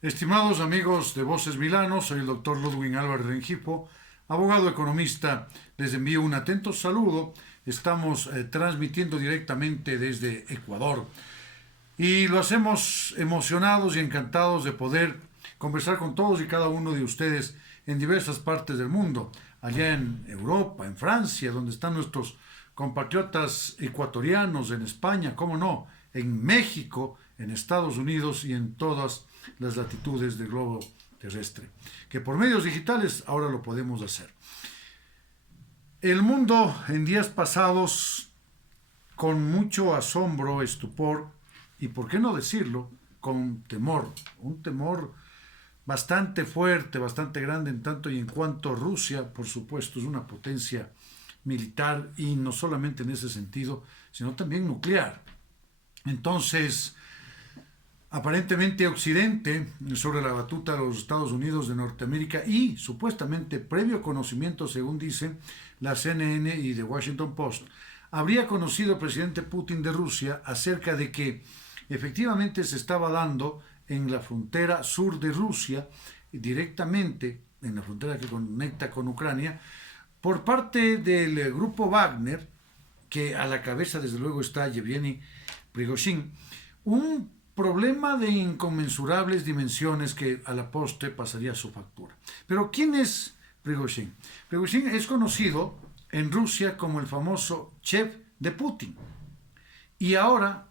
Estimados amigos de Voces Milano, soy el doctor Ludwig Álvarez Rengifo, abogado economista. Les envío un atento saludo. Estamos transmitiendo directamente desde Ecuador y lo hacemos emocionados y encantados de poder conversar con todos y cada uno de ustedes en diversas partes del mundo, allá en Europa, en Francia, donde están nuestros compatriotas ecuatorianos, en España, cómo no, en México, en Estados Unidos y en todas las latitudes del globo terrestre, que por medios digitales ahora lo podemos hacer. El mundo en días pasados, con mucho asombro, estupor y, por qué no decirlo, con temor, un temor bastante fuerte, bastante grande en tanto y en cuanto Rusia, por supuesto, es una potencia militar y no solamente en ese sentido, sino también nuclear. Entonces, aparentemente Occidente, sobre la batuta de los Estados Unidos de Norteamérica y supuestamente previo conocimiento, según dicen la CNN y The Washington Post, habría conocido el presidente Putin de Rusia acerca de que efectivamente se estaba dando en la frontera sur de Rusia, directamente en la frontera que conecta con Ucrania, por parte del grupo Wagner, que a la cabeza desde luego está Yevgeny Prigozhin, un problema de inconmensurables dimensiones que a la postre pasaría su factura. Pero ¿quién es Prigozhin? Prigozhin es conocido en Rusia como el famoso chef de Putin y ahora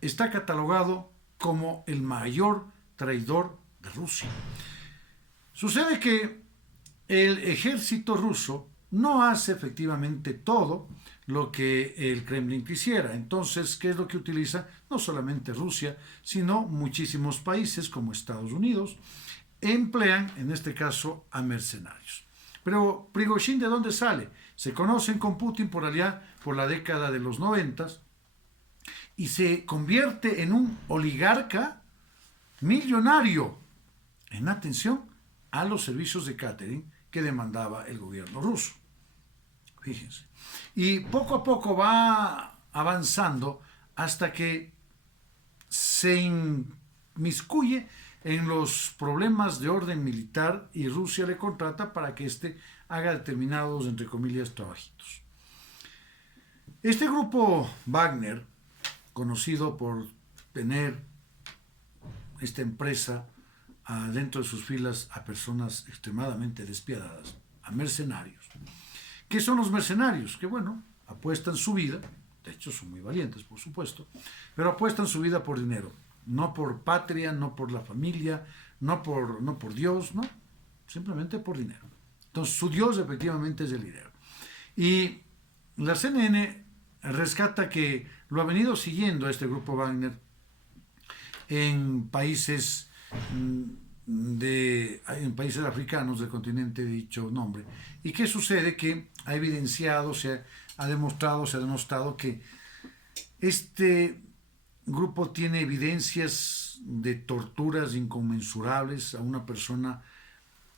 está catalogado como el mayor traidor de Rusia. Sucede que el ejército ruso no hace efectivamente todo lo que el Kremlin quisiera. Entonces, ¿qué es lo que utiliza? No solamente Rusia, sino muchísimos países como Estados Unidos emplean, en este caso, a mercenarios. Pero Prigozhin, ¿de dónde sale? Se conocen con Putin por allá, por la década de los 90 y se convierte en un oligarca millonario en atención a los servicios de catering que demandaba el gobierno ruso. Fíjense. Y poco a poco va avanzando hasta que se inmiscuye en los problemas de orden militar y Rusia le contrata para que éste haga determinados, entre comillas, trabajitos. Este grupo Wagner, conocido por tener esta empresa dentro de sus filas a personas extremadamente despiadadas, a mercenarios. ¿Qué son los mercenarios? Que bueno, apuestan su vida, de hecho son muy valientes, por supuesto, pero apuestan su vida por dinero, no por patria, no por la familia, no por Dios, no, simplemente por dinero. Entonces su Dios efectivamente es el dinero. Y la CNN rescata que lo ha venido siguiendo a este grupo Wagner en países en países africanos del continente de dicho nombre. ¿Y qué sucede? Que ha evidenciado, se ha demostrado que este grupo tiene evidencias de torturas inconmensurables. A una persona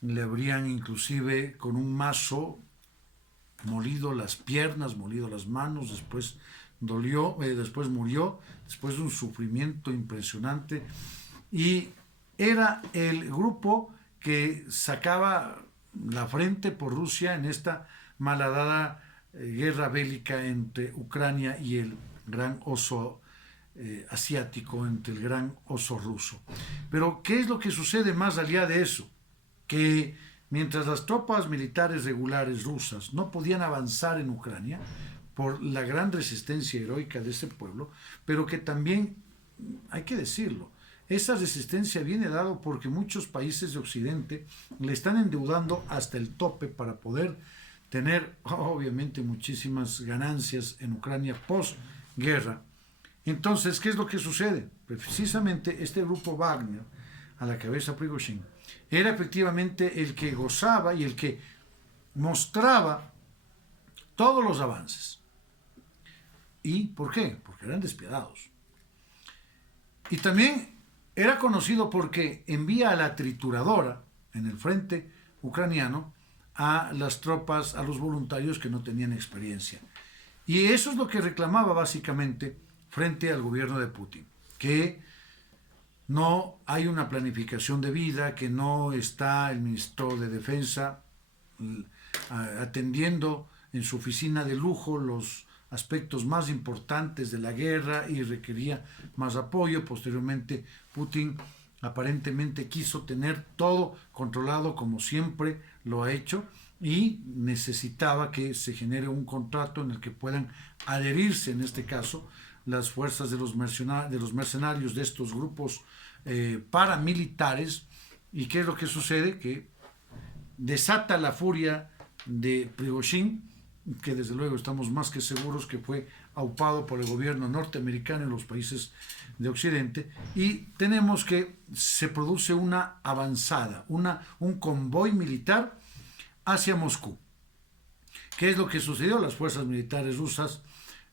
le habrían inclusive con un mazo molido las piernas, molido las manos, después después murió, después de un sufrimiento impresionante. Y era el grupo que sacaba la frente por Rusia en esta malhadada guerra bélica entre Ucrania y el gran oso asiático, entre el gran oso ruso. Pero ¿qué es lo que sucede más allá de eso? Que mientras las tropas militares regulares rusas no podían avanzar en Ucrania por la gran resistencia heroica de ese pueblo, pero que también, hay que decirlo, esa resistencia viene dado porque muchos países de Occidente le están endeudando hasta el tope para poder tener, obviamente, muchísimas ganancias en Ucrania post-guerra. Entonces, ¿qué es lo que sucede? Precisamente este grupo Wagner, a la cabeza Prigozhin, era efectivamente el que gozaba y el que mostraba todos los avances. ¿Y por qué? Porque eran despiadados. Y también era conocido porque envía a la trituradora en el frente ucraniano a las tropas, a los voluntarios que no tenían experiencia. Y eso es lo que reclamaba básicamente frente al gobierno de Putin, que no hay una planificación de vida, que no está el ministro de Defensa atendiendo en su oficina de lujo los aspectos más importantes de la guerra y requería más apoyo. Posteriormente, Putin aparentemente quiso tener todo controlado como siempre lo ha hecho y necesitaba que se genere un contrato en el que puedan adherirse, en este caso, las fuerzas de los mercenarios de estos grupos paramilitares. ¿Y qué es lo que sucede? Que desata la furia de Prigozhin, que desde luego estamos más que seguros que fue aupado por el gobierno norteamericano y los países de Occidente, y tenemos que se produce una avanzada, un convoy militar hacia Moscú. ¿Qué es lo que sucedió? Las fuerzas militares rusas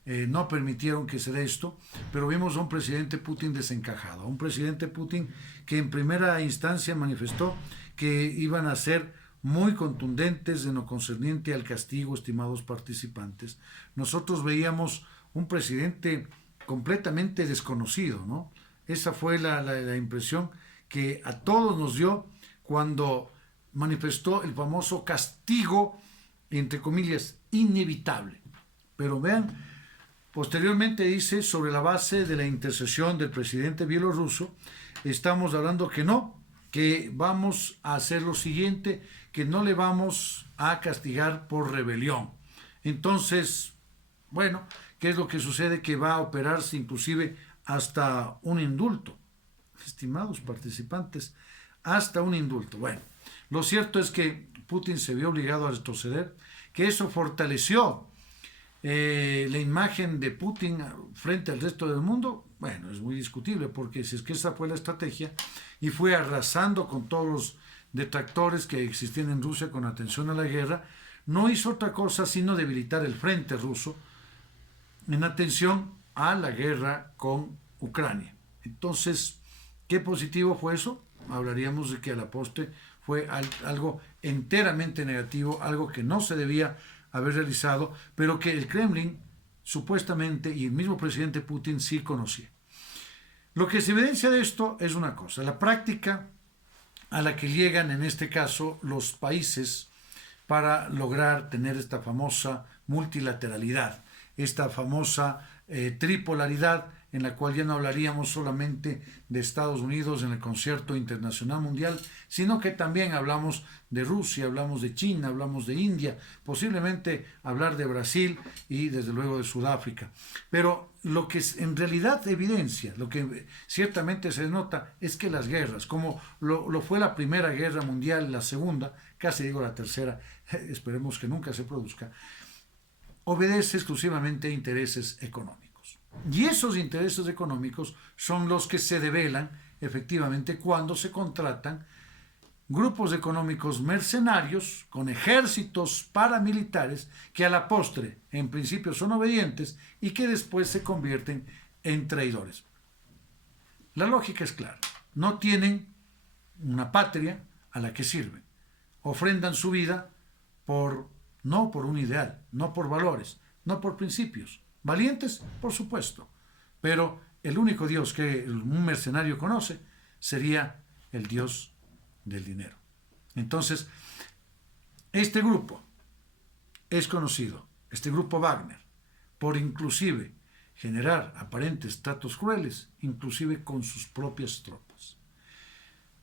no permitieron que se dé esto, pero vimos a un presidente Putin desencajado, a un presidente Putin que en primera instancia manifestó que iban a ser muy contundentes en lo concerniente al castigo, estimados participantes. Nosotros veíamos un presidente completamente desconocido, ¿no? Esa fue la impresión que a todos nos dio cuando manifestó el famoso castigo, entre comillas, inevitable. Pero vean, posteriormente dice, sobre la base de la intercesión del presidente bielorruso, estamos hablando que no, que vamos a hacer lo siguiente, que no le vamos a castigar por rebelión. Entonces, bueno, ¿qué es lo que sucede? Que va a operarse inclusive hasta un indulto. Estimados participantes, hasta un indulto. Bueno, lo cierto es que Putin se vio obligado a retroceder, que eso fortaleció la imagen de Putin frente al resto del mundo. Bueno, es muy discutible, porque si es que esa fue la estrategia y fue arrasando con todos los detractores que existían en Rusia con atención a la guerra, no hizo otra cosa sino debilitar el frente ruso en atención a la guerra con Ucrania. Entonces, ¿qué positivo fue eso? Hablaríamos de que a la postre fue algo enteramente negativo, algo que no se debía haber realizado, pero que el Kremlin supuestamente y el mismo presidente Putin sí conocía. Lo que se evidencia de esto es una cosa: la práctica a la que llegan en este caso los países para lograr tener esta famosa multilateralidad, esta famosa tripolaridad, en la cual ya no hablaríamos solamente de Estados Unidos en el concierto internacional mundial, sino que también hablamos de Rusia, hablamos de China, hablamos de India, posiblemente hablar de Brasil y desde luego de Sudáfrica. Pero lo que en realidad evidencia, lo que ciertamente se nota, es que las guerras, como lo fue la Primera Guerra Mundial, la Segunda, casi digo la tercera, esperemos que nunca se produzca, obedece exclusivamente a intereses económicos. Y esos intereses económicos son los que se develan efectivamente cuando se contratan grupos económicos mercenarios con ejércitos paramilitares que a la postre en principio son obedientes y que después se convierten en traidores. La lógica es clara: no tienen una patria a la que sirven, ofrendan su vida no por un ideal, no por valores, no por principios. Valientes, por supuesto, pero el único Dios que un mercenario conoce sería el Dios del dinero. Entonces, este grupo es conocido, este grupo Wagner, por inclusive generar aparentes tratos crueles, inclusive con sus propias tropas.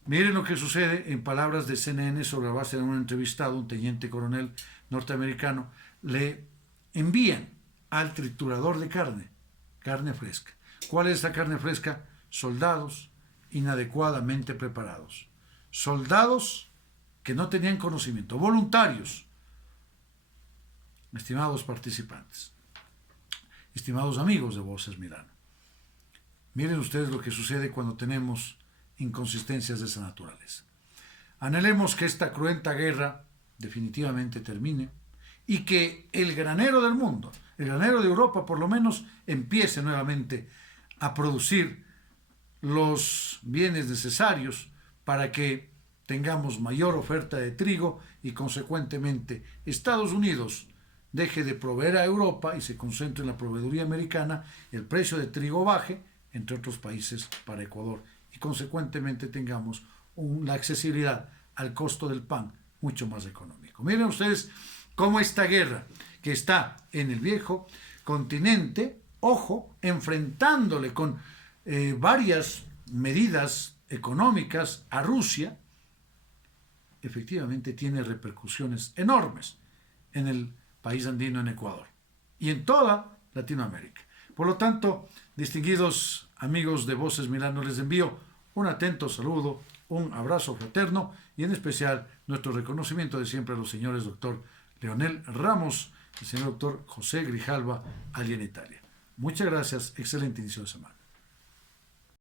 Miren lo que sucede en palabras de CNN sobre la base de un entrevistado, un teniente coronel norteamericano. Le envían al triturador de carne fresca. ¿Cuál es la carne fresca? Soldados inadecuadamente preparados, soldados que no tenían conocimiento, voluntarios. Estimados participantes, estimados amigos de Voces Milano, miren ustedes lo que sucede cuando tenemos inconsistencias de esa naturaleza. Anhelemos que esta cruenta guerra definitivamente termine y que el granero del mundo, el granero de Europa por lo menos, empiece nuevamente a producir los bienes necesarios para que tengamos mayor oferta de trigo y consecuentemente Estados Unidos deje de proveer a Europa y se concentre en la proveeduría americana, el precio de trigo baje, entre otros países, para Ecuador y consecuentemente tengamos la accesibilidad al costo del pan mucho más económico. Miren ustedes cómo esta guerra que está en el viejo continente, ojo, enfrentándole con varias medidas económicas a Rusia, efectivamente tiene repercusiones enormes en el país andino, en Ecuador y en toda Latinoamérica. Por lo tanto, distinguidos amigos de Voces Milano, les envío un atento saludo, un abrazo fraterno y en especial nuestro reconocimiento de siempre a los señores doctor Leonel Ramos y el señor doctor José Grijalva, allí en Italia. Muchas gracias, excelente inicio de semana.